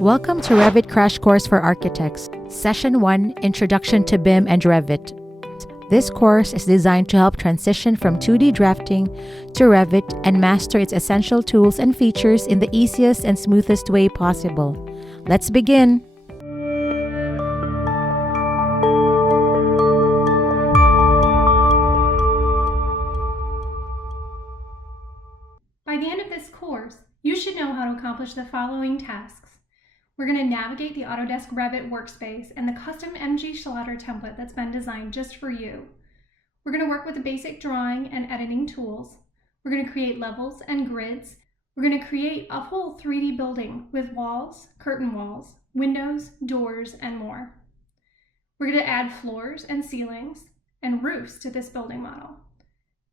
Welcome to Revit Crash Course for Architects, Session 1, Introduction to BIM and Revit. This course is designed to help transition from 2D drafting to Revit and master its essential tools and features in the easiest and smoothest way possible. Let's begin! By the end of this course, you should know how to accomplish the following tasks. We're going to navigate the Autodesk Revit workspace and the custom MG Schlatter template that's been designed just for you. We're going to work with the basic drawing and editing tools. We're going to create levels and grids. We're going to create a whole 3D building with walls, curtain walls, windows, doors, and more. We're going to add floors and ceilings and roofs to this building model.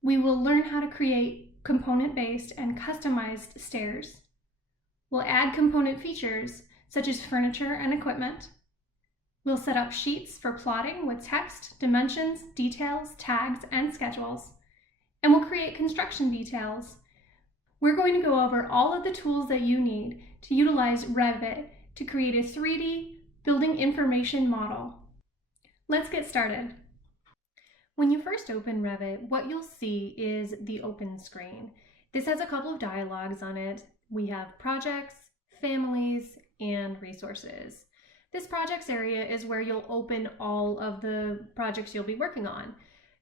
We will learn how to create component-based and customized stairs. We'll add component features such as furniture and equipment. We'll set up sheets for plotting with text, dimensions, details, tags, and schedules. And we'll create construction details. We're going to go over all of the tools that you need to utilize Revit to create a 3D building information model. Let's get started. When you first open Revit, what you'll see is the open screen. This has a couple of dialogues on it. We have projects, families, and resources. This projects area is where you'll open all of the projects you'll be working on.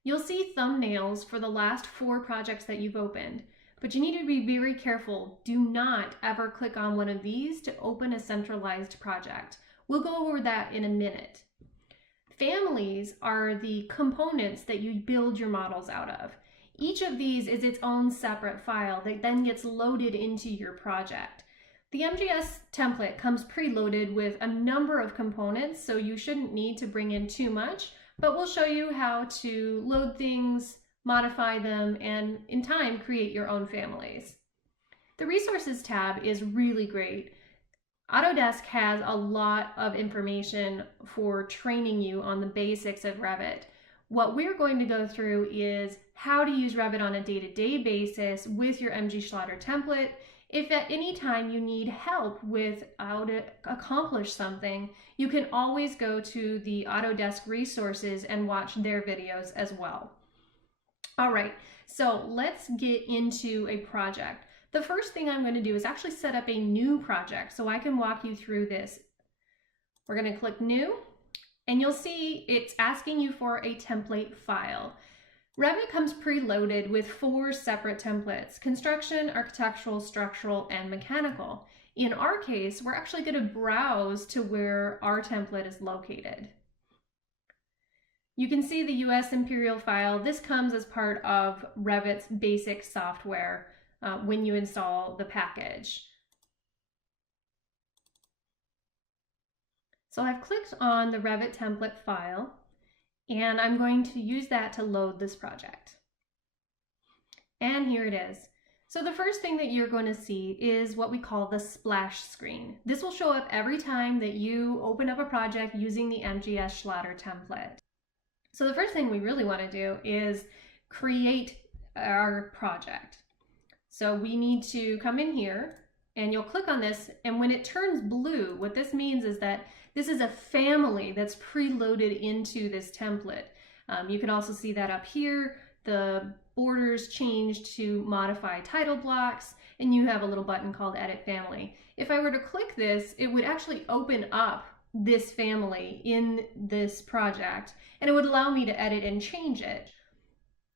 You'll see thumbnails for the last 4 projects that you've opened, but you need to be very careful. Do not ever click on one of these to open a centralized project. We'll go over that in a minute. Families are the components that you build your models out of. Each of these is its own separate file that then gets loaded into your project. The MGS template comes preloaded with a number of components, so you shouldn't need to bring in too much, but we'll show you how to load things, modify them, and in time create your own families. The Resources tab is really great. Autodesk has a lot of information for training you on the basics of Revit. What we're going to go through is how to use Revit on a day-to-day basis with your MG Schlatter template. If at any time you need help with how to accomplish something, you can always go to the Autodesk resources and watch their videos as well. All right, so let's get into a project. The first thing I'm going to do is actually set up a new project so I can walk you through this. We're going to click New, and you'll see it's asking you for a template file. Revit comes preloaded with 4 separate templates: construction, architectural, structural, and mechanical. In our case, we're actually going to browse to where our template is located. You can see the US Imperial file. This comes as part of Revit's basic software when you install the package. So I've clicked on the Revit template file, and I'm going to use that to load this project. And here it is. So the first thing that you're going to see is what we call the splash screen. This will show up every time that you open up a project using the MGS Schlatter template. So the first thing we really want to do is create our project. So we need to come in here, and you'll click on this, and when it turns blue, what this means is that this is a family that's preloaded into this template. You can also see that up here, the borders changed to modify title blocks, and you have a little button called Edit Family. If I were to click this, it would actually open up this family in this project, and it would allow me to edit and change it.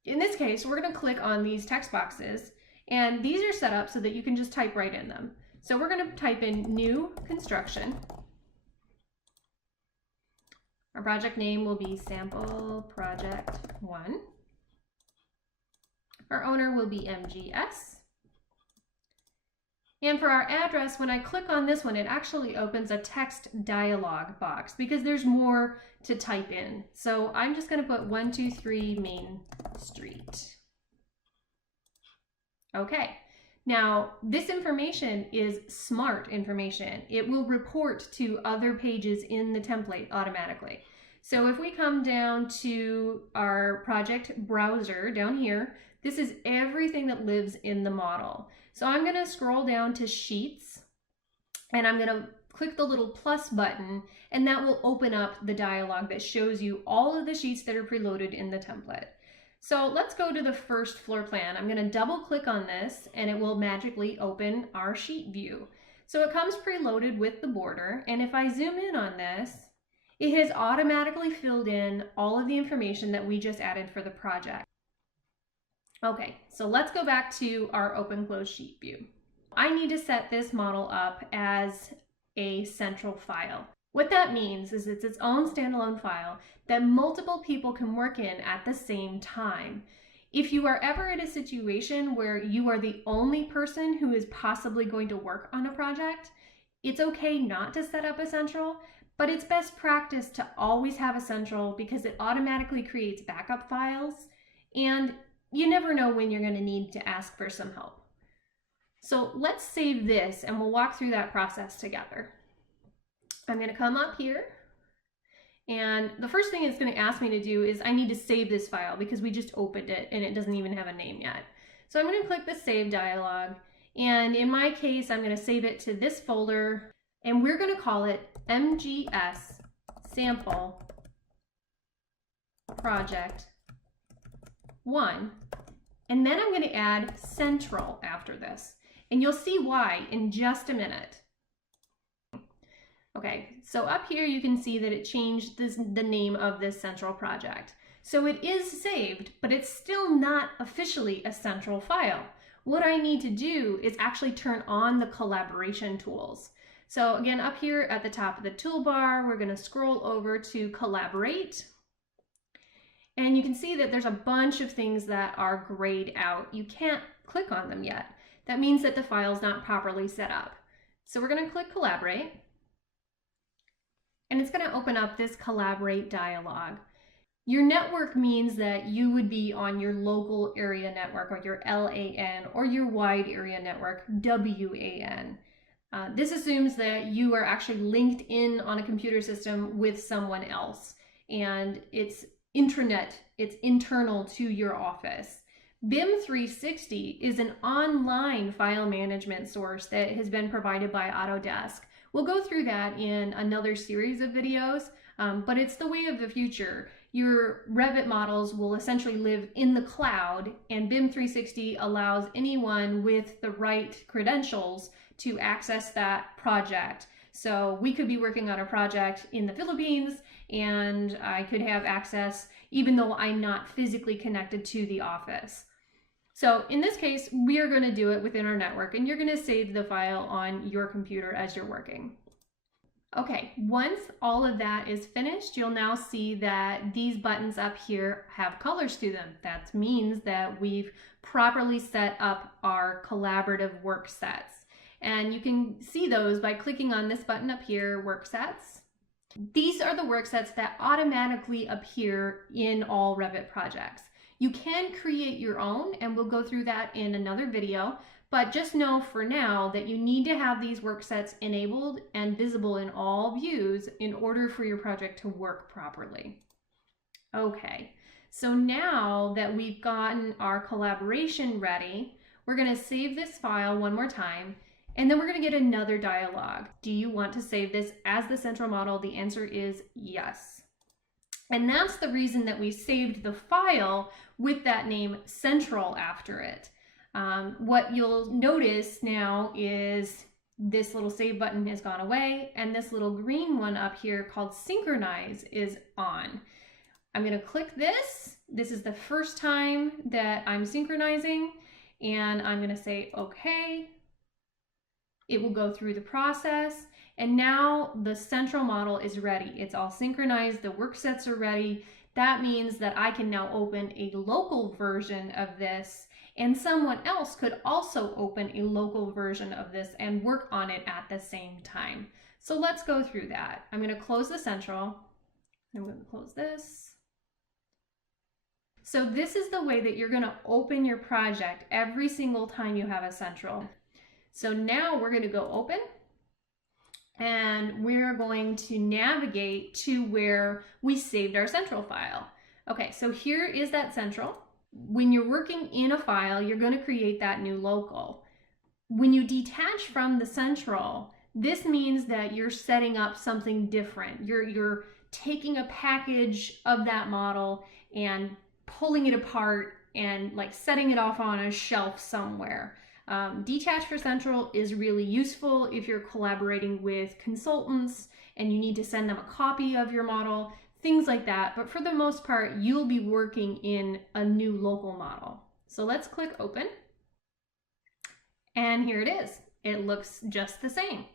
In this case, we're going to click on these text boxes, and these are set up so that you can just type right in them. So we're going to type in New Construction. Our project name will be Sample Project 1. Our owner will be MGS. And for our address, when I click on this one, it actually opens a text dialog box because there's more to type in. So I'm just going to put 123 Main Street. Okay. Now, this information is smart information. It will report to other pages in the template automatically. So if we come down to our project browser down here, this is everything that lives in the model. So I'm going to scroll down to Sheets, and I'm going to click the little plus button, and that will open up the dialog that shows you all of the sheets that are preloaded in the template. So let's go to the first floor plan. I'm going to double click on this and it will magically open our sheet view. So it comes preloaded with the border, and if I zoom in on this, it has automatically filled in all of the information that we just added for the project. Okay, so let's go back to our open close sheet view. I need to set this model up as a central file. What that means is it's its own standalone file that multiple people can work in at the same time. If you are ever in a situation where you are the only person who is possibly going to work on a project, it's okay not to set up a central, but it's best practice to always have a central because it automatically creates backup files, and you never know when you're going to need to ask for some help. So let's save this and we'll walk through that process together. I'm going to come up here, and the first thing it's going to ask me to do is I need to save this file because we just opened it and it doesn't even have a name yet. So I'm going to click the Save dialog, and in my case I'm going to save it to this folder, and we're going to call it MGS Sample Project 1, and then I'm going to add Central after this, and you'll see why in just a minute. Okay, so up here you can see that it changed the name of this central project. So it is saved, but it's still not officially a central file. What I need to do is actually turn on the collaboration tools. So again, up here at the top of the toolbar, we're going to scroll over to Collaborate. And you can see that there's a bunch of things that are grayed out. You can't click on them yet. That means that the file's not properly set up. So we're going to click Collaborate. And it's going to open up this Collaborate dialog. Your network means that you would be on your local area network, or your LAN, or your wide area network, WAN. This assumes that you are actually linked in on a computer system with someone else, and it's intranet, it's internal to your office. BIM 360 is an online file management source that has been provided by Autodesk. We'll go through that in another series of videos, but it's the way of the future. Your Revit models will essentially live in the cloud, and BIM 360 allows anyone with the right credentials to access that project. So we could be working on a project in the Philippines, and I could have access even though I'm not physically connected to the office. So in this case, we are going to do it within our network, and you're going to save the file on your computer as you're working. Okay, once all of that is finished, you'll now see that these buttons up here have colors to them. That means that we've properly set up our collaborative work sets. And you can see those by clicking on this button up here, Work Sets. These are the work sets that automatically appear in all Revit projects. You can create your own, and we'll go through that in another video, but just know for now that you need to have these work sets enabled and visible in all views in order for your project to work properly. Okay, so now that we've gotten our collaboration ready, we're going to save this file one more time, and then we're going to get another dialog. Do you want to save this as the central model? The answer is yes. And that's the reason that we saved the file with that name Central after it. What you'll notice now is this little save button has gone away, and this little green one up here called Synchronize is on. I'm going to click this. This is the first time that I'm synchronizing, and I'm going to say OK. It will go through the process. And now the central model is ready. It's all synchronized, the work sets are ready. That means that I can now open a local version of this, and someone else could also open a local version of this and work on it at the same time. So let's go through that. I'm going to close the central. I'm going to close this. So this is the way that you're going to open your project every single time you have a central. So now we're going to go open. And we're going to navigate to where we saved our central file. Okay, so here is that central. When you're working in a file, you're going to create that new local. When you detach from the central, This means that you're setting up something different. You're taking a package of that model and pulling it apart and like setting it off on a shelf somewhere. Detach for Central is really useful if you're collaborating with consultants and you need to send them a copy of your model, things like that. But for the most part, you'll be working in a new local model. So let's click open. And here it is. It looks just the same.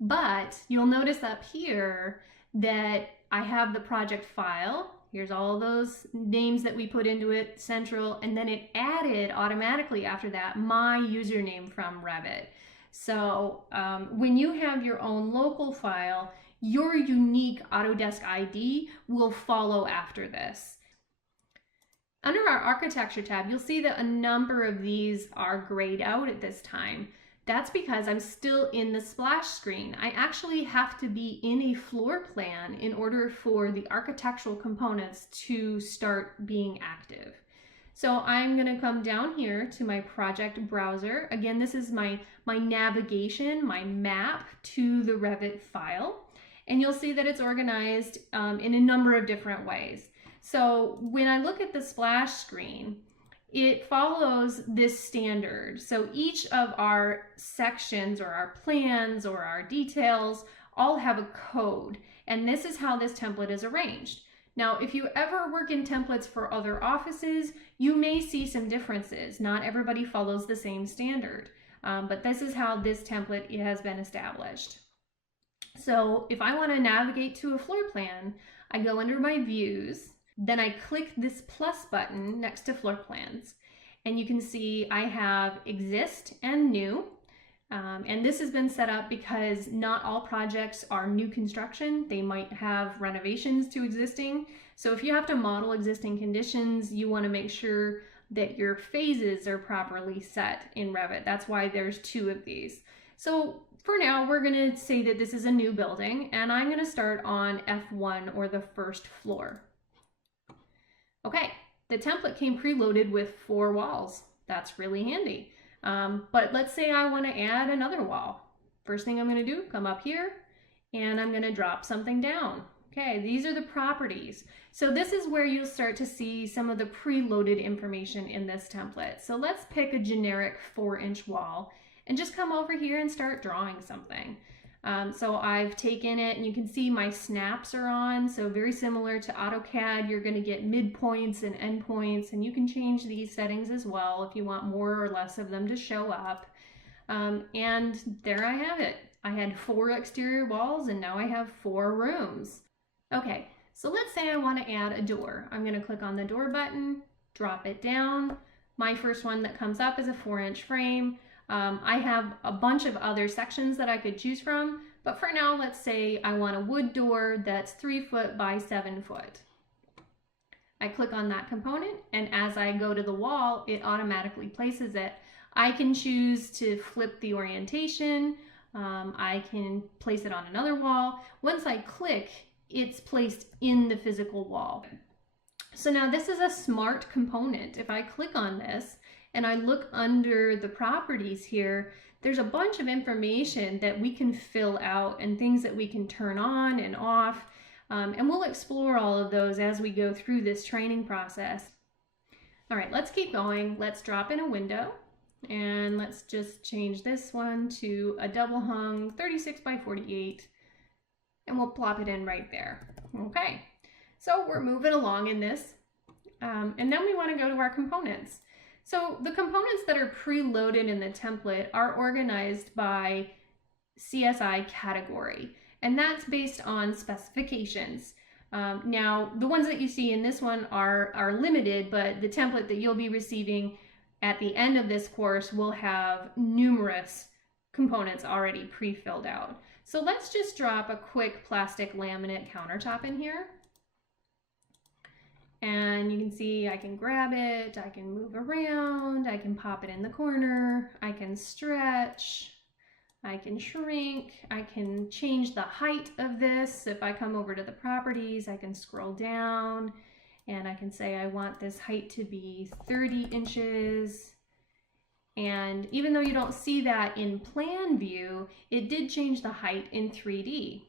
But you'll notice up here that I have the project file. Here's all those names that we put into it, Central, and then it added automatically after that my username from Revit. So when you have your own local file, your unique Autodesk ID will follow after this. Under our Architecture tab, you'll see that a number of these are grayed out at this time. That's because I'm still in the splash screen. I actually have to be in a floor plan in order for the architectural components to start being active. So I'm going to come down here to my project browser. Again, this is my navigation, my map to the Revit file. And you'll see that it's organized in a number of different ways. So when I look at the splash screen, it follows this standard. So each of our sections or our plans or our details all have a code. And this is how this template is arranged. Now, if you ever work in templates for other offices, you may see some differences. Not everybody follows the same standard, but this is how this template has been established. So if I want to navigate to a floor plan, I go under my views. Then I click this plus button next to floor plans, and you can see I have exist and new. And this has been set up because not all projects are new construction. They might have renovations to existing. So if you have to model existing conditions, you want to make sure that your phases are properly set in Revit. That's why there's 2 of these. So for now, we're going to say that this is a new building, and I'm going to start on F1 or the first floor. Okay, the template came preloaded with 4 walls. That's really handy. But let's say I want to add another wall. First thing I'm going to do, come up here, and I'm going to drop something down. Okay, these are the properties. So this is where you'll start to see some of the preloaded information in this template. So let's pick a generic 4-inch wall and just come over here and start drawing something. So I've taken it, and you can see my snaps are on. So very similar to AutoCAD, you're going to get midpoints and endpoints, and you can change these settings as well if you want more or less of them to show up. And there I have it. I had 4 exterior walls, and now I have 4 rooms. Okay, so let's say I want to add a door. I'm going to click on the door button, drop it down. My first one that comes up is a 4-inch frame. I have a bunch of other sections that I could choose from, but for now, let's say I want a wood door that's 3 foot by 7 foot. I click on that component, and as I go to the wall, it automatically places it. I can choose to flip the orientation. I can place it on another wall. Once I click, it's placed in the physical wall. So now this is a smart component. If I click on this, and I look under the properties here, there's a bunch of information that we can fill out and things that we can turn on and off. And we'll explore all of those as we go through this training process. All right, let's keep going. Let's drop in a window, and let's just change this one to a double hung 36 by 48, and we'll plop it in right there. Okay, so we're moving along in this. And then we want to go to our components. So the components that are preloaded in the template are organized by CSI category, and that's based on specifications. Now, the ones that you see in this one are limited, but the template that you'll be receiving at the end of this course will have numerous components already pre-filled out. So let's just drop a quick plastic laminate countertop in here. And you can see I can grab it, I can move around, I can pop it in the corner, I can stretch, I can shrink, I can change the height of this. If I come over to the properties, I can scroll down and I can say I want this height to be 30 inches. And even though you don't see that in plan view, it did change the height in 3D.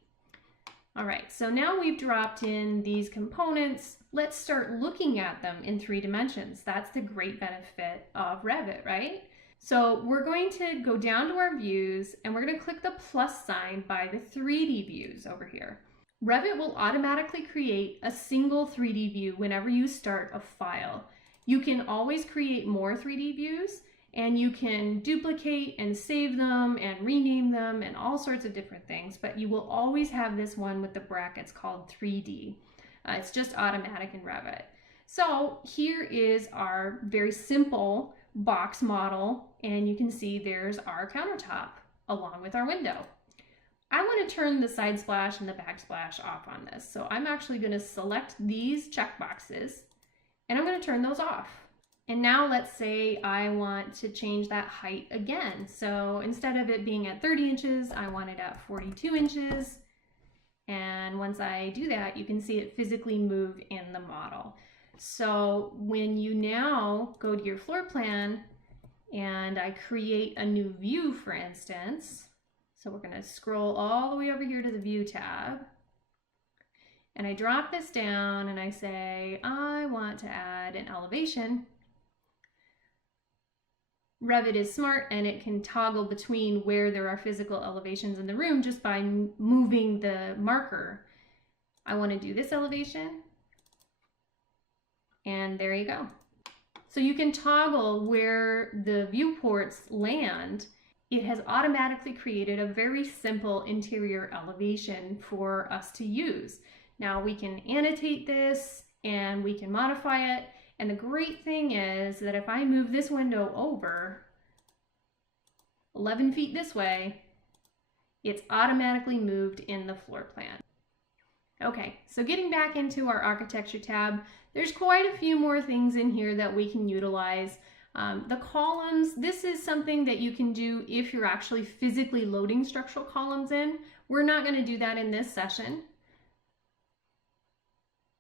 All right, so now we've dropped in these components. Let's start looking at them in 3 dimensions. That's the great benefit of Revit, right? So we're going to go down to our views and we're going to click the plus sign by the 3D views over here. Revit will automatically create a single 3D view whenever you start a file. You can always create more 3D views, and you can duplicate and save them and rename them and all sorts of different things, but you will always have this one with the brackets called 3D. It's just automatic in Revit. So here is our very simple box model, and you can see there's our countertop along with our window. I want to turn the side splash and the backsplash off on this, so I'm actually going to select these check boxes and I'm going to turn those off. And now let's say I want to change that height again. So instead of it being at 30 inches, I want it at 42 inches. And once I do that, you can see it physically move in the model. So when you now go to your floor plan and I create a new view, for instance, so we're going to scroll all the way over here to the View tab. And I drop this down and I say, I want to add an elevation. Revit is smart and it can toggle between where there are physical elevations in the room just by moving the marker. I want to do this elevation. And there you go. So you can toggle where the viewports land. It has automatically created a very simple interior elevation for us to use. Now we can annotate this and we can modify it. And the great thing is that if I move this window over 11 feet this way, it's automatically moved in the floor plan. Okay, so getting back into our architecture tab, there's quite a few more things in here that we can utilize. The columns, this is something that you can do if you're actually physically loading structural columns in. We're not going to do that in this session.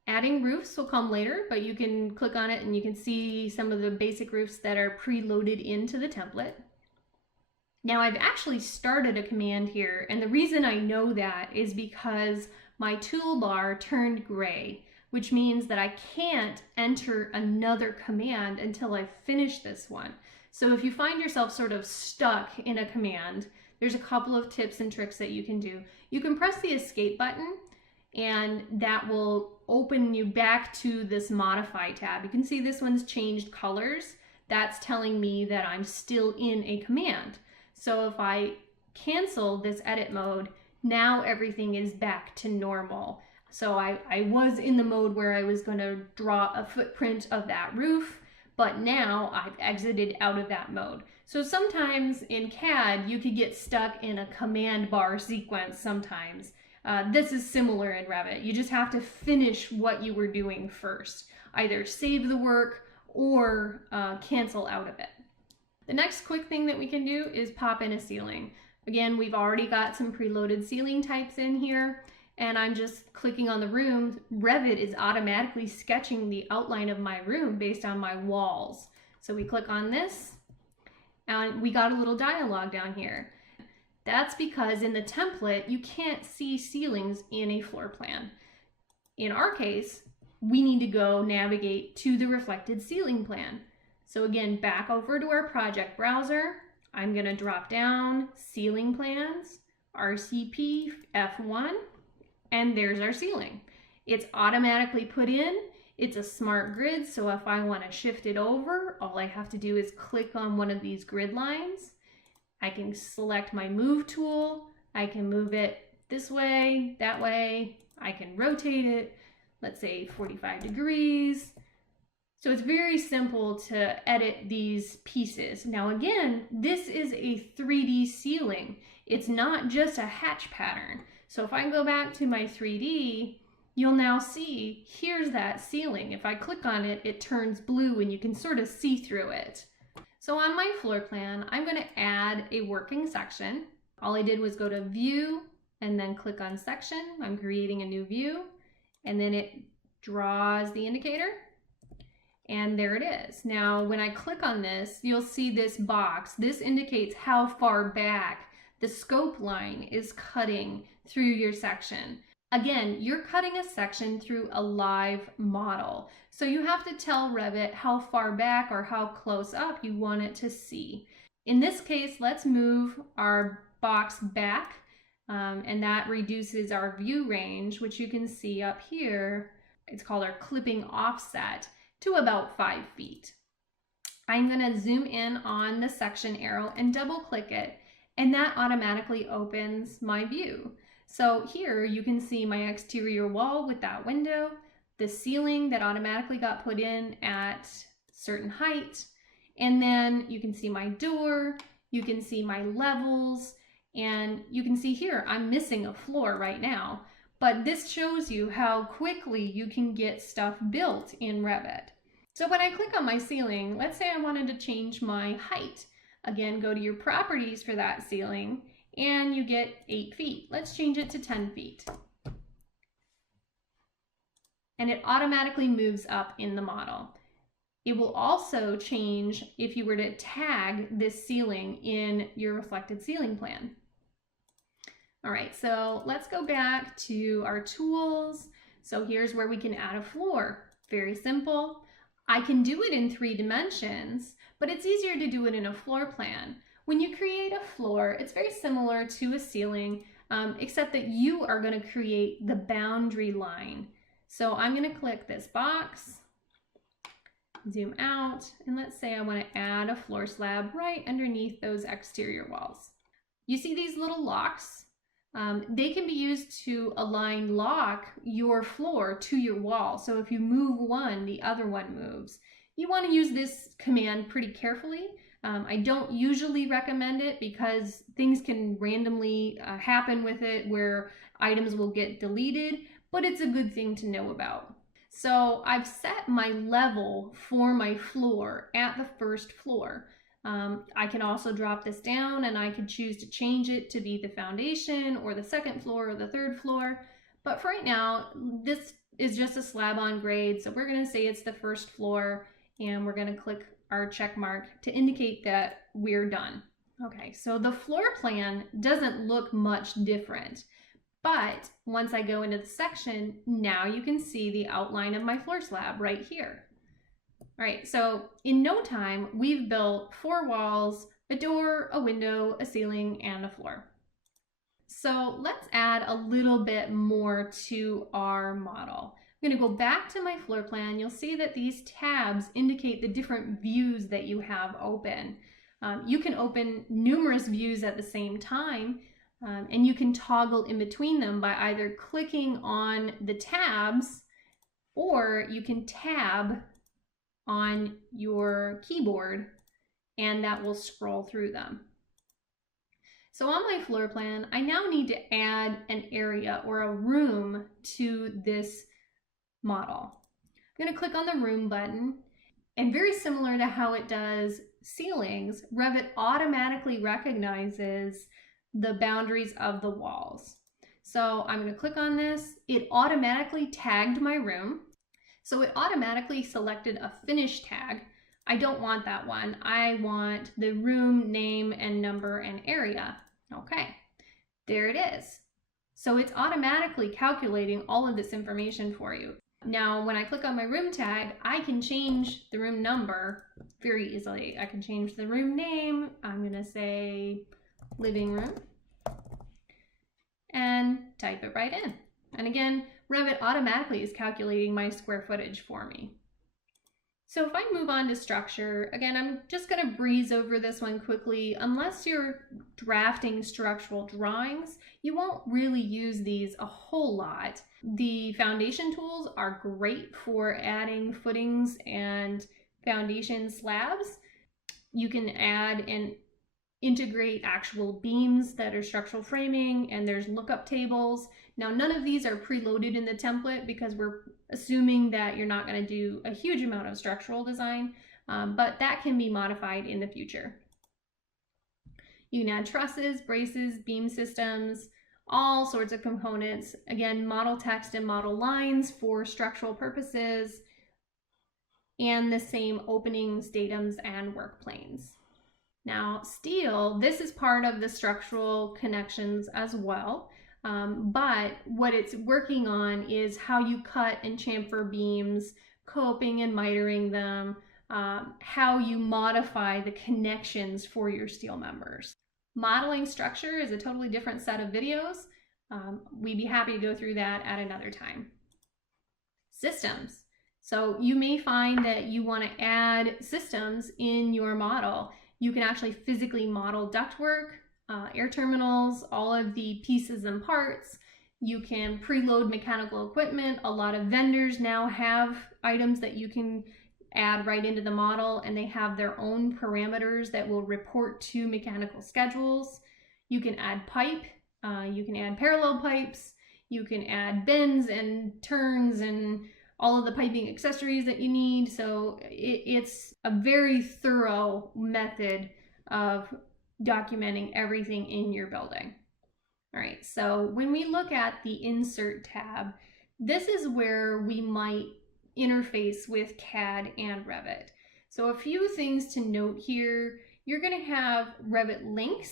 Adding roofs will come later, but you can click on it and you can see some of the basic roofs that are preloaded into the template. Now I've actually started a command here, and the reason I know that is because my toolbar turned gray, which means that I can't enter another command until I finish this one. So if you find yourself sort of stuck in a command, there's a couple of tips and tricks that you can do. You can press the escape button and that will open you back to this modify tab. You can see this one's changed colors. That's telling me that I'm still in a command. So if I cancel this edit mode, now everything is back to normal. So I was in the mode where I was going to draw a footprint of that roof, but now I've exited out of that mode. So sometimes in CAD, you could get stuck in a command bar sequence sometimes. This is similar in Revit. You just have to finish what you were doing first. Either save the work or cancel out of it. The next quick thing that we can do is pop in a ceiling. Again, we've already got some preloaded ceiling types in here, and I'm just clicking on the room. Revit is automatically sketching the outline of my room based on my walls. So we click on this, and we got a little dialog down here. That's because in the template, you can't see ceilings in a floor plan. In our case, we need to go navigate to the reflected ceiling plan. So again, back over to our project browser, I'm going to drop down Ceiling Plans, RCP F1, and there's our ceiling. It's automatically put in. It's a smart grid, so if I want to shift it over, all I have to do is click on one of these grid lines. I can select my move tool. I can move it this way, that way. I can rotate it, let's say 45 degrees. So it's very simple to edit these pieces. Now again, this is a 3D ceiling. It's not just a hatch pattern. So if I go back to my 3D, you'll now see here's that ceiling. If I click on it, it turns blue and you can sort of see through it. So on my floor plan, I'm going to add a working section. All I did was go to View and then click on Section. I'm creating a new view, and then it draws the indicator. And there it is. Now, when I click on this, you'll see this box. This indicates how far back the scope line is cutting through your section. Again, you're cutting a section through a live model. So you have to tell Revit how far back or how close up you want it to see. In this case, let's move our box back, and that reduces our view range, which you can see up here. It's called our clipping offset, to about 5 feet. I'm going to zoom in on the section arrow and double click it, and that automatically opens my view. So here you can see my exterior wall with that window, the ceiling that automatically got put in at certain height, and then you can see my door, you can see my levels, and you can see here I'm missing a floor right now. But this shows you how quickly you can get stuff built in Revit. So when I click on my ceiling, let's say I wanted to change my height. Again, go to your properties for that ceiling and you get 8 feet. Let's change it to 10 feet. And it automatically moves up in the model. It will also change if you were to tag this ceiling in your reflected ceiling plan. All right, so let's go back to our tools. So here's where we can add a floor. Very simple. I can do it in 3 dimensions, but it's easier to do it in a floor plan. When you create a floor, it's very similar to a ceiling, except that you are going to create the boundary line. So I'm going to click this box, zoom out, and let's say I want to add a floor slab right underneath those exterior walls. You see these little locks? They can be used to lock your floor to your wall. So if you move one, the other one moves. You want to use this command pretty carefully. I don't usually recommend it because things can randomly happen with it where items will get deleted, but it's a good thing to know about. So I've set my level for my floor at the first floor. I can also drop this down and I could choose to change it to be the foundation or the second floor or the third floor. But for right now, this is just a slab on grade. So we're going to say it's the first floor and we're going to click our check mark to indicate that we're done. Okay, so the floor plan doesn't look much different. But once I go into the section, now you can see the outline of my floor slab right here. All right, so in no time, we've built 4 walls, a door, a window, a ceiling, and a floor. So let's add a little bit more to our model. I'm going to go back to my floor plan. You'll see that these tabs indicate the different views that you have open. You can open numerous views at the same time, and you can toggle in between them by either clicking on the tabs, or you can tab on your keyboard and that will scroll through them. So on my floor plan, I now need to add an area or a room to this model. I'm going to click on the room button, and very similar to how it does ceilings, Revit automatically recognizes the boundaries of the walls. So I'm going to click on this. It automatically tagged my room. So it automatically selected a finish tag. I don't want that one. I want the room name and number and area. Okay, there it is. So it's automatically calculating all of this information for you. Now, when I click on my room tag, I can change the room number very easily. I can change the room name. I'm going to say living room and type it right in. And again, Revit automatically is calculating my square footage for me. So if I move on to structure, again, I'm just going to breeze over this one quickly. Unless you're drafting structural drawings, you won't really use these a whole lot. The foundation tools are great for adding footings and foundation slabs. You can add and integrate actual beams that are structural framing, and there's lookup tables. Now, none of these are preloaded in the template because we're assuming that you're not going to do a huge amount of structural design, but that can be modified in the future. You can add trusses, braces, beam systems, all sorts of components. Again, model text and model lines for structural purposes. and the same openings, datums, and work planes. Now, steel, this is part of the structural connections as well, but what it's working on is how you cut and chamfer beams, coping and mitering them, how you modify the connections for your steel members. Modeling structure is a totally different set of videos. We'd be happy to go through that at another time. Systems. So you may find that you want to add systems in your model. You can actually physically model ductwork, air terminals, all of the pieces and parts. You can preload mechanical equipment. A lot of vendors now have items that you can add right into the model, and they have their own parameters that will report to mechanical schedules. You can add pipe, you can add parallel pipes, you can add bends and turns and all of the piping accessories that you need. So it's a very thorough method of documenting everything in your building. All right, so when we look at the Insert tab, this is where we might interface with CAD and Revit. So a few things to note here. You're going to have Revit links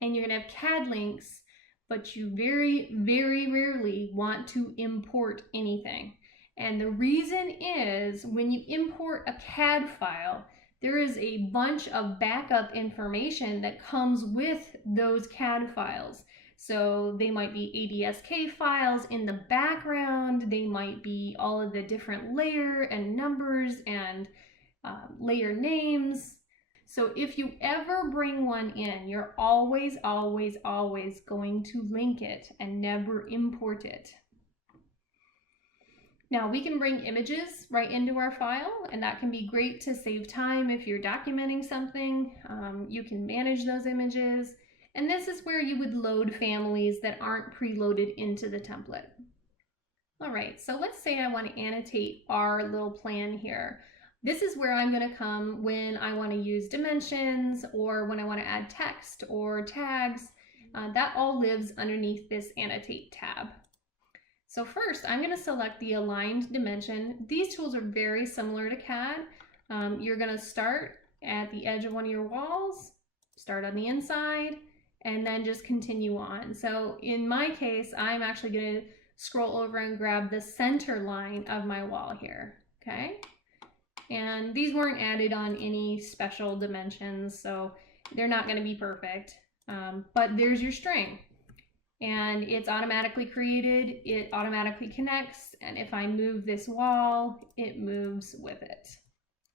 and you're going to have CAD links, but you very, very rarely want to import anything. And the reason is when you import a CAD file, there is a bunch of backup information that comes with those CAD files. So they might be ADSK files in the background, they might be all of the different layer and numbers and layer names. So if you ever bring one in, you're always, always, always going to link it and never import it. Now we can bring images right into our file, and that can be great to save time if you're documenting something. You can manage those images, and this is where you would load families that aren't preloaded into the template. All right, so let's say I want to annotate our little plan here. This is where I'm going to come when I want to use dimensions or when I want to add text or tags. That all lives underneath this Annotate tab. So first, I'm going to select the aligned dimension. These tools are very similar to CAD. You're going to start at the edge of one of your walls, start on the inside, and then just continue on. So in my case, I'm actually going to scroll over and grab the center line of my wall here, okay? And these weren't added on any special dimensions, so they're not going to be perfect. But there's your string. And it's automatically created, it automatically connects, and if I move this wall, it moves with it.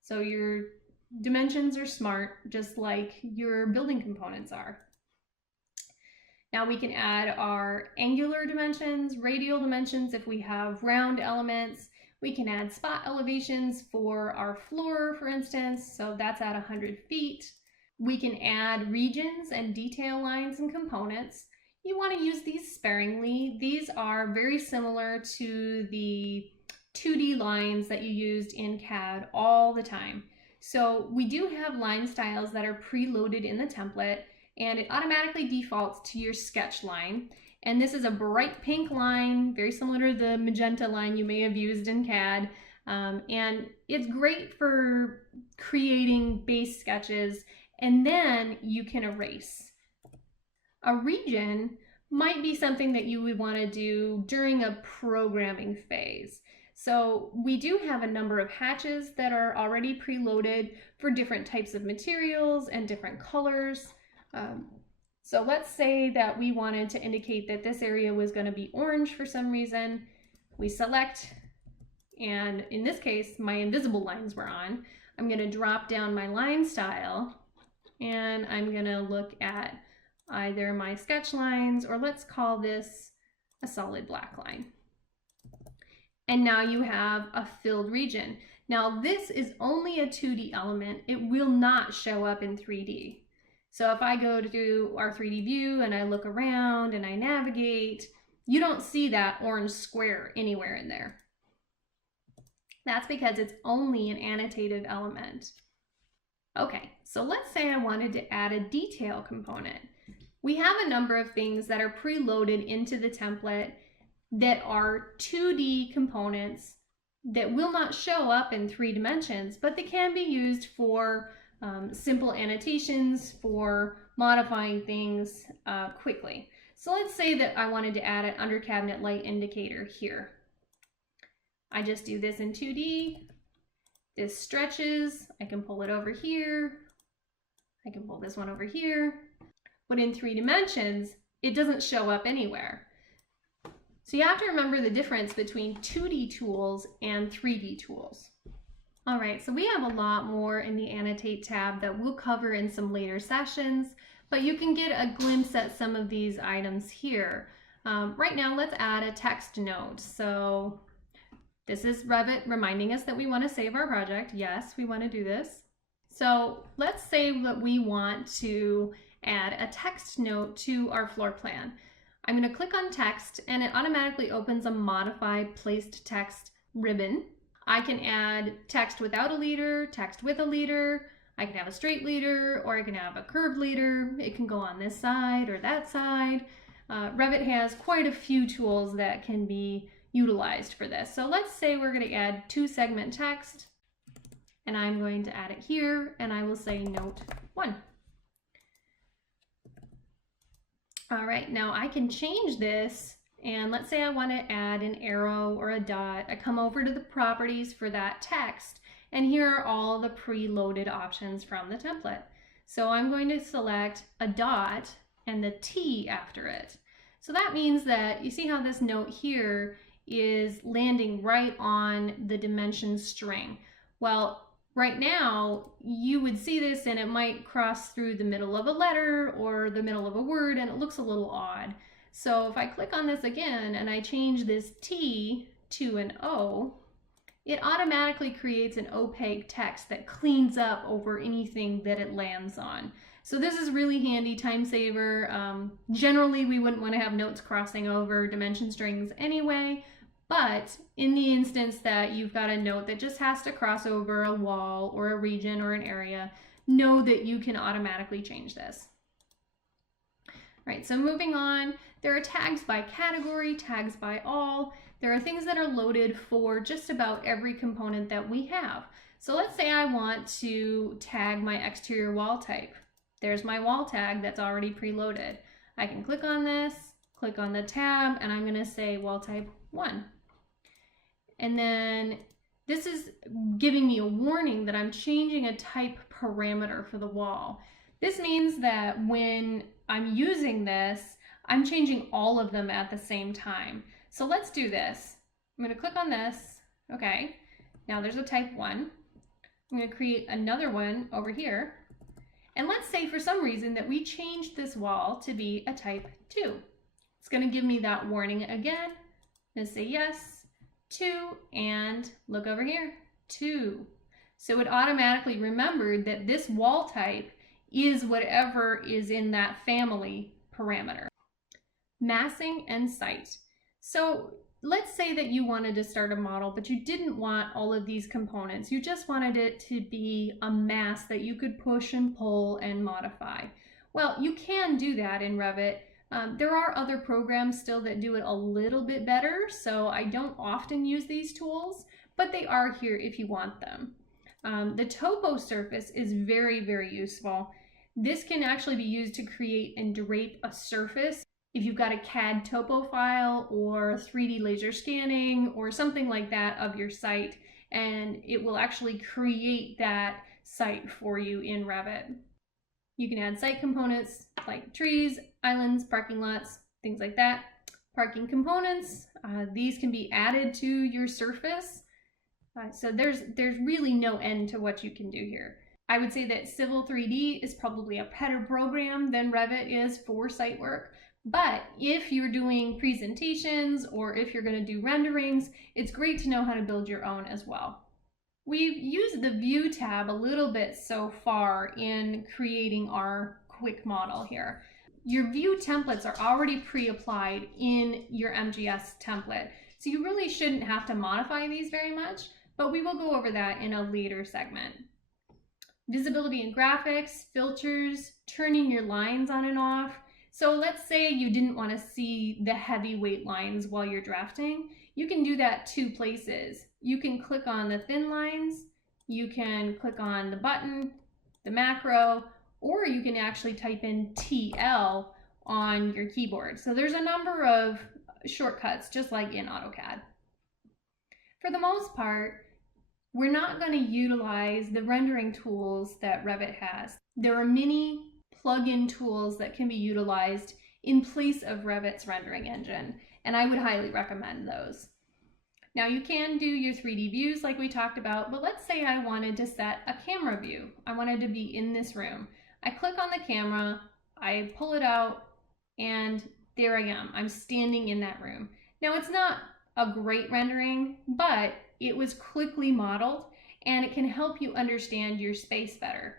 So your dimensions are smart, just like your building components are. Now we can add our angular dimensions, radial dimensions if we have round elements. We can add spot elevations for our floor, for instance, so that's at 100 feet. We can add regions and detail lines and components. You want to use these sparingly. These are very similar to the 2D lines that you used in CAD all the time. So we do have line styles that are preloaded in the template, and it automatically defaults to your sketch line. And this is a bright pink line, very similar to the magenta line you may have used in CAD. And it's great for creating base sketches, and then you can erase. A region might be something that you would want to do during a programming phase. So we do have a number of hatches that are already preloaded for different types of materials and different colors. So let's say that we wanted to indicate that this area was going to be orange for some reason. We select, and in this case, my invisible lines were on. I'm going to drop down my line style, and I'm going to look at either my sketch lines, or let's call this a solid black line. And now you have a filled region. Now this is only a 2D element. It will not show up in 3D. So if I go to our 3D view and I look around and I navigate, you don't see that orange square anywhere in there. That's because it's only an annotated element. Okay, so let's say I wanted to add a detail component. We have a number of things that are preloaded into the template that are 2D components that will not show up in 3 dimensions, but they can be used for simple annotations, for modifying things quickly. So let's say that I wanted to add an under cabinet light indicator here. I just do this in 2D. This stretches. I can pull it over here. I can pull this one over here. But in 3 dimensions, it doesn't show up anywhere. So you have to remember the difference between 2D tools and 3D tools. All right, so we have a lot more in the Annotate tab that we'll cover in some later sessions, but you can get a glimpse at some of these items here. Right now, let's add a text note. So this is Revit reminding us that we want to save our project. Yes, we want to do this. So let's say that we want to add a text note to our floor plan. I'm going to click on text and it automatically opens a modify placed text ribbon. I can add text without a leader, text with a leader. I can have a straight leader or I can have a curved leader. It can go on this side or that side. Revit has quite a few tools that can be utilized for this. So let's say we're going to add 2 segment text and I'm going to add it here and I will say note 1. All right, now I can change this, and let's say I want to add an arrow or a dot. I come over to the properties for that text, and here are all the preloaded options from the template. So I'm going to select a dot and the T after it. So that means that you see how this note here is landing right on the dimension string. Well, right now, you would see this and it might cross through the middle of a letter or the middle of a word and it looks a little odd. So if I click on this again and I change this T to an O, it automatically creates an opaque text that cleans up over anything that it lands on. So this is really handy, time saver. Generally, we wouldn't want to have notes crossing over dimension strings anyway. But in the instance that you've got a note that just has to cross over a wall or a region or an area, know that you can automatically change this. All right, so moving on, there are tags by category, tags by all. There are things that are loaded for just about every component that we have. So let's say I want to tag my exterior wall type. There's my wall tag that's already preloaded. I can click on this, click on the tab, and I'm going to say wall type 1. And then this is giving me a warning that I'm changing a type parameter for the wall. This means that when I'm using this, I'm changing all of them at the same time. So let's do this. I'm going to click on this. Okay. Now there's a type 1. I'm going to create another one over here. And let's say for some reason that we changed this wall to be a type 2. It's going to give me that warning again. I'm going to say yes. 2, and look over here, 2. So it automatically remembered that this wall type is whatever is in that family parameter. Massing and site. So let's say that you wanted to start a model, but you didn't want all of these components. You just wanted it to be a mass that you could push and pull and modify. Well, you can do that in Revit. There are other programs still that do it a little bit better, so I don't often use these tools, but they are here if you want them. The topo surface is very, very useful. This can actually be used to create and drape a surface. If you've got a CAD topo file or 3D laser scanning or something like that of your site, and it will actually create that site for you in Revit. You can add site components like trees, islands, parking lots, things like that. Parking components, these can be added to your surface. So there's really no end to what you can do here. I would say that Civil 3D is probably a better program than Revit is for site work. But if you're doing presentations or if you're going to do renderings, it's great to know how to build your own as well. We've used the View tab a little bit so far in creating our quick model here. Your View templates are already pre-applied in your MGS template, so you really shouldn't have to modify these very much, but we will go over that in a later segment. Visibility and graphics, filters, turning your lines on and off. So let's say you didn't want to see the heavyweight lines while you're drafting. You can do that two places. You can click on the thin lines, you can click on the button, the macro, or you can actually type in TL on your keyboard. So there's a number of shortcuts, just like in AutoCAD. For the most part, we're not going to utilize the rendering tools that Revit has. There are many plug-in tools that can be utilized in place of Revit's rendering engine, and I would highly recommend those. Now you can do your 3D views like we talked about, but let's say I wanted to set a camera view. I wanted to be in this room. I click on the camera, I pull it out, and there I am. I'm standing in that room. Now it's not a great rendering, but it was quickly modeled and it can help you understand your space better.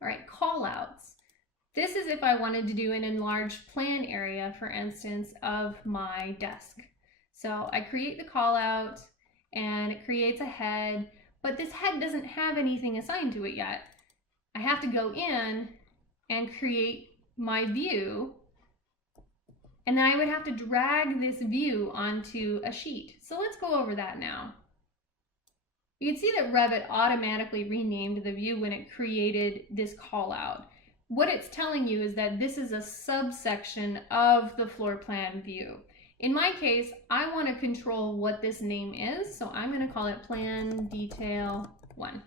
All right, callouts. This is if I wanted to do an enlarged plan area, for instance, of my desk. So I create the callout and it creates a head, but this head doesn't have anything assigned to it yet. I have to go in and create my view, and then I would have to drag this view onto a sheet. So let's go over that now. You can see that Revit automatically renamed the view when it created this callout. What it's telling you is that this is a subsection of the floor plan view. In my case, I want to control what this name is, so I'm going to call it Plan Detail 1.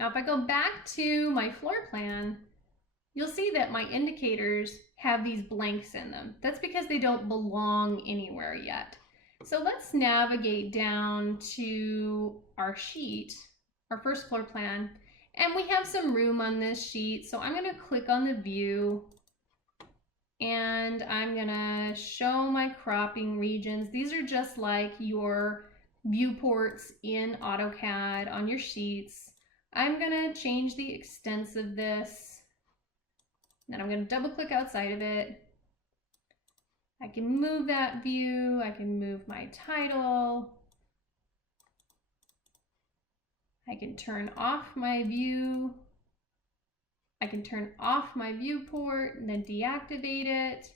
Now if I go back to my floor plan, you'll see that my indicators have these blanks in them. That's because they don't belong anywhere yet. So let's navigate down to our sheet, our first floor plan, and we have some room on this sheet. So I'm going to click on the view and I'm going to show my cropping regions. These are just like your viewports in AutoCAD on your sheets. I'm going to change the extents of this. Then I'm going to double click outside of it. I can move that view, I can move my title, I can turn off my view, I can turn off my viewport and then deactivate it.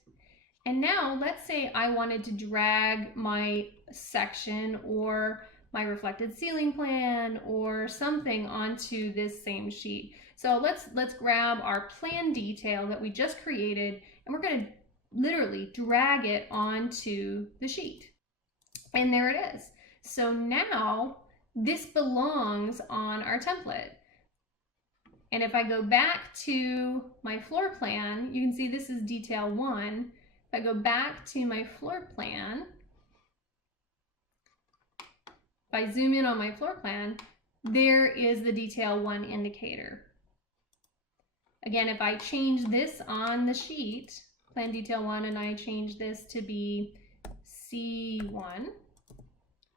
And now let's say I wanted to drag my section or my reflected ceiling plan or something onto this same sheet. So let's grab our plan detail that we just created, and we're going to literally drag it onto the sheet. And there it is. So now this belongs on our template. And if I go back to my floor plan, you can see this is detail 1. If I go back to my floor plan, if I zoom in on my floor plan, there is the detail 1 indicator. Again, if I change this on the sheet, Plan Detail 1, and I change this to be C1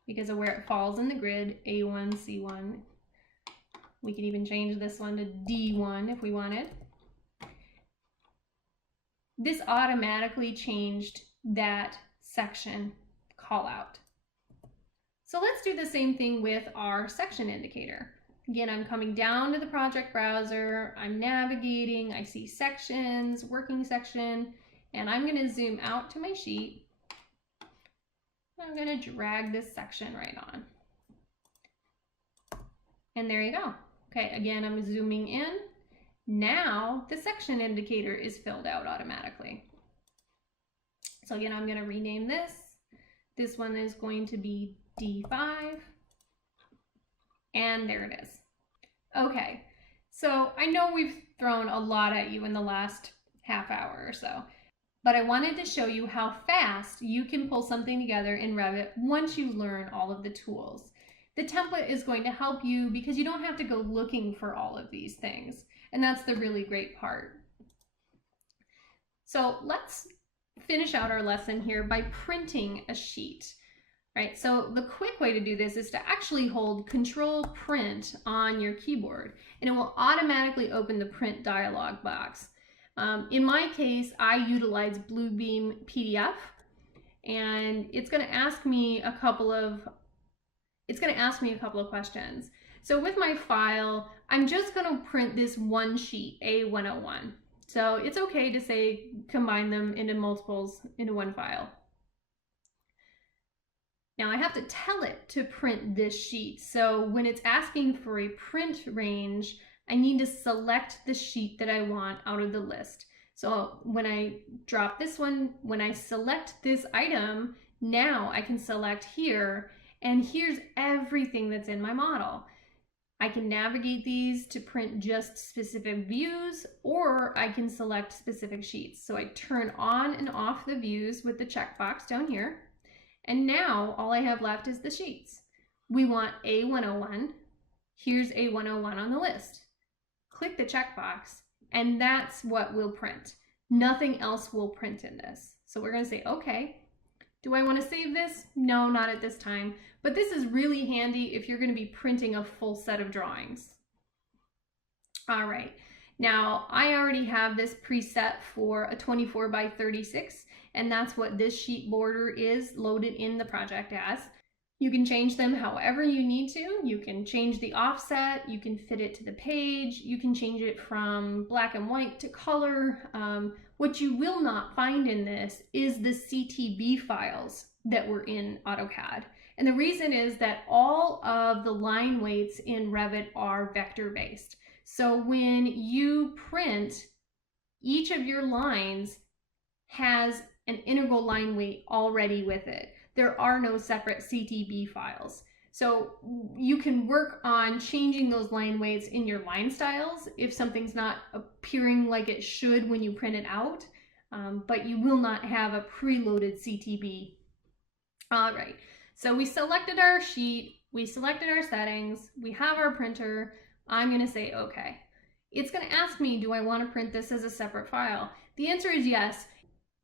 because of where it falls in the grid, A1, C1. We can even change this one to D1 if we wanted. This automatically changed that section callout. So let's do the same thing with our section indicator. Again, I'm coming down to the project browser, I'm navigating, I see sections, working section, and I'm going to zoom out to my sheet. I'm going to drag this section right on. And there you go. Okay, again, I'm zooming in. Now the section indicator is filled out automatically. So again, I'm going to rename this. This one is going to be D5. And there it is. Okay, so I know we've thrown a lot at you in the last half hour or so, but I wanted to show you how fast you can pull something together in Revit once you learn all of the tools. The template is going to help you because you don't have to go looking for all of these things, and that's the really great part. So let's finish out our lesson here by printing a sheet. Right, so the quick way to do this is to actually hold Control Print on your keyboard, and it will automatically open the print dialog box. In my case, I utilize Bluebeam PDF, and it's going to ask me a couple of questions. So with my file, I'm just going to print this one sheet, A101. So it's okay to say combine them into multiples into one file. Now I have to tell it to print this sheet. So when it's asking for a print range, I need to select the sheet that I want out of the list. So when I drop this one, when I select this item, now I can select here, and here's everything that's in my model. I can navigate these to print just specific views, or I can select specific sheets. So I turn on and off the views with the checkbox down here. And now all I have left is the sheets. We want A101. Here's A101 on the list. Click the checkbox, and that's what we'll print. Nothing else will print in this. So we're going to say, okay. Do I want to save this? No, not at this time. But this is really handy if you're going to be printing a full set of drawings. All right. Now, I already have this preset for a 24 by 36, and that's what this sheet border is loaded in the project as. You can change them however you need to. You can change the offset, you can fit it to the page, you can change it from black and white to color. What you will not find in this is the CTB files that were in AutoCAD. And the reason is that all of the line weights in Revit are vector-based. So when you print, each of your lines has an integral line weight already with it. There are no separate CTB files. So you can work on changing those line weights in your line styles if something's not appearing like it should when you print it out, but you will not have a preloaded CTB. All right, so we selected our sheet, we selected our settings, we have our printer. I'm gonna say okay. It's gonna ask me, do I wanna print this as a separate file? The answer is yes.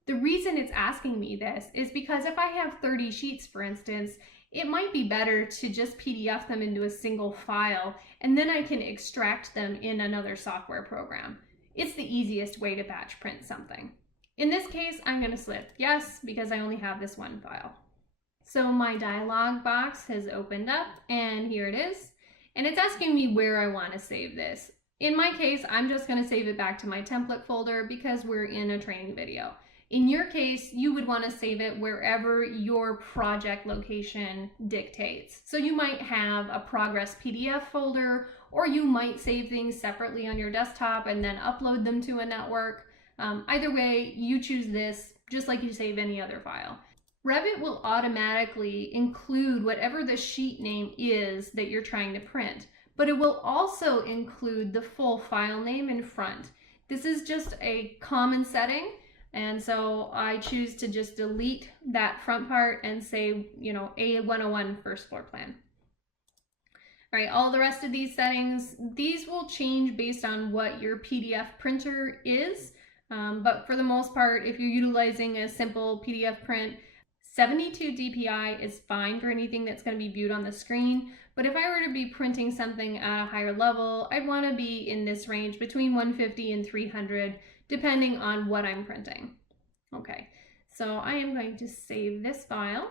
The reason it's asking me this is because if I have 30 sheets, for instance, it might be better to just PDF them into a single file, and then I can extract them in another software program. It's the easiest way to batch print something. In this case, I'm going to select yes, because I only have this one file. So my dialog box has opened up, and here it is. And it's asking me where I want to save this. In my case, I'm just going to save it back to my template folder because we're in a training video. In your case, you would want to save it wherever your project location dictates. So you might have a progress PDF folder, or you might save things separately on your desktop and then upload them to a network. Either way, you choose this just like you save any other file. Revit will automatically include whatever the sheet name is that you're trying to print, but it will also include the full file name in front. This is just a common setting. And so I choose to just delete that front part and say, A101 first floor plan. All right, all the rest of these settings, these will change based on what your PDF printer is. But for the most part, if you're utilizing a simple PDF print, 72 dpi is fine for anything that's going to be viewed on the screen. But if I were to be printing something at a higher level, I'd want to be in this range between 150 and 300, depending on what I'm printing. Okay, so I am going to save this file.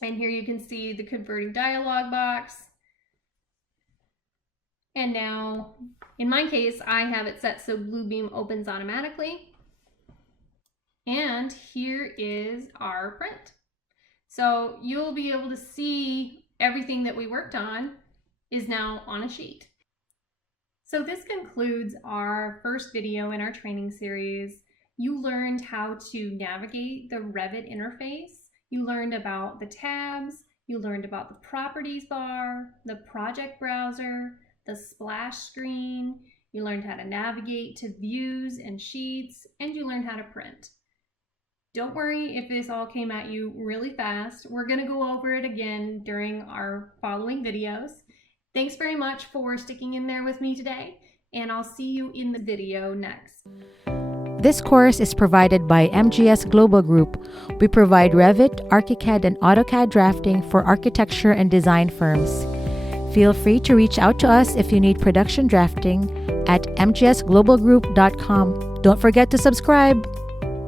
And here you can see the converting dialog box. And now, in my case, I have it set so Bluebeam opens automatically. And here is our print. So you'll be able to see everything that we worked on is now on a sheet. So this concludes our first video in our training series. You learned how to navigate the Revit interface. You learned about the tabs. You learned about the properties bar, the project browser, the splash screen. You learned how to navigate to views and sheets, and you learned how to print. Don't worry if this all came at you really fast. We're going to go over it again during our following videos. Thanks very much for sticking in there with me today, and I'll see you in the video next. This course is provided by MGS Global Group. We provide Revit, ArchiCAD, and AutoCAD drafting for architecture and design firms. Feel free to reach out to us if you need production drafting at mgsglobalgroup.com. Don't forget to subscribe.